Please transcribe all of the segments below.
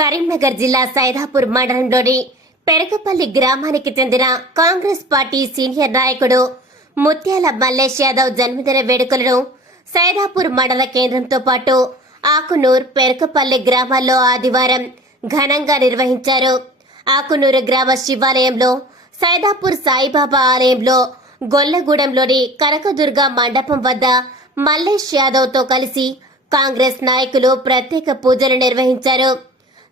కరీంనగర్ జిల్లా సైదాపూర్ మండలంలోని పెరకపల్లి గ్రామానికి చెందిన కాంగ్రెస్ పార్టీ సీనియర్ నాయకుడు ముత్యాల మల్లేష్ యాదవ్ జన్మదిన వేడుకలను సైదాపూర్ మండల కేంద్రంతో పాటు ఆకునూర్ పెరకపల్లి గ్రామాల్లో ఆదివారం ఘనంగా నిర్వహించారు. ఆకునూరు గ్రామ శివాలయంలో, సైదాపూర్ సాయిబాబా ఆలయంలో, గొల్లగూడెంలోని కనకదుర్గ మండపం వద్ద మల్లేష్ యాదవ్తో కలిసి కాంగ్రెస్ నాయకులు ప్రత్యేక పూజలు నిర్వహించారు.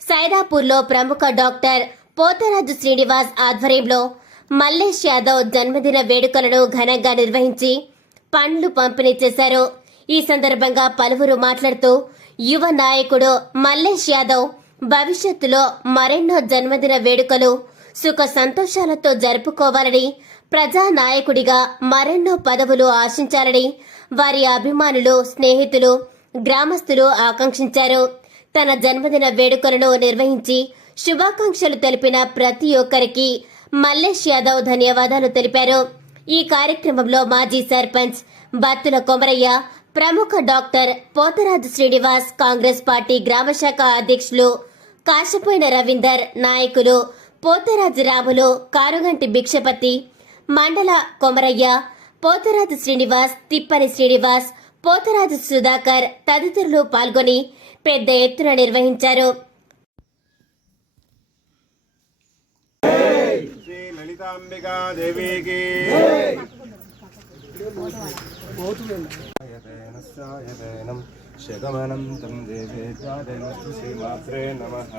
సైదాపూర్లో ప్రముఖ డాక్టర్ పోతరాజు శ్రీనివాస్ ఆధ్వర్యంలో మల్లేష్ యాదవ్ జన్మదిన వేడుకలను ఘనంగా నిర్వహించి పండ్లు పంపిణీ చేశారు. ఈ సందర్భంగా పలువురు మాట్లాడుతూ యువ నాయకుడు మల్లేష్ యాదవ్ భవిష్యత్తులో మరెన్నో జన్మదిన వేడుకలు సుఖ సంతోషాలతో జరుపుకోవాలని, ప్రజా నాయకుడిగా మరెన్నో పదవులు ఆశించాలని వారి అభిమానులు, స్నేహితులు, గ్రామస్తులు ఆకాంక్షించారు. తన జన్మదిన వేడుకలను నిర్వహించి శుభాకాంక్షలు తెలిపిన ప్రతి ఒక్కరికి మల్లేష్ యాదవ్ ధన్యవాదాలు తెలిపారు. ఈ కార్యక్రమంలో మాజీ సర్పంచ్ బత్తుల కొమరయ్య, ప్రముఖ డాక్టర్ పోతరాజు శ్రీనివాస్, కాంగ్రెస్ పార్టీ గ్రామశాఖ అధ్యక్షులు కాశపోయిన రవీందర్, నాయకులు పోతరాజు రాములు, కారుగంటి భిక్షపతి, మండల కొమరయ్య, పోతరాజు శ్రీనివాస్, తిప్పని శ్రీనివాస్, పోతరాజు సుధాకర్ తదితరులు పాల్గొని పెద్ద ఎత్తున నిర్వహించారు. శగమనం తం దేవే జాదనస్తు శ్రీమాత్రే నమః.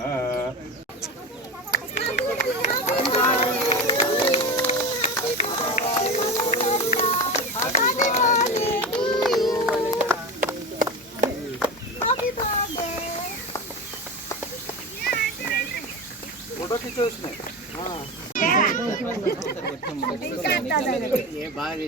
फोटो खींचो उसमें। हाँ। ये बाहर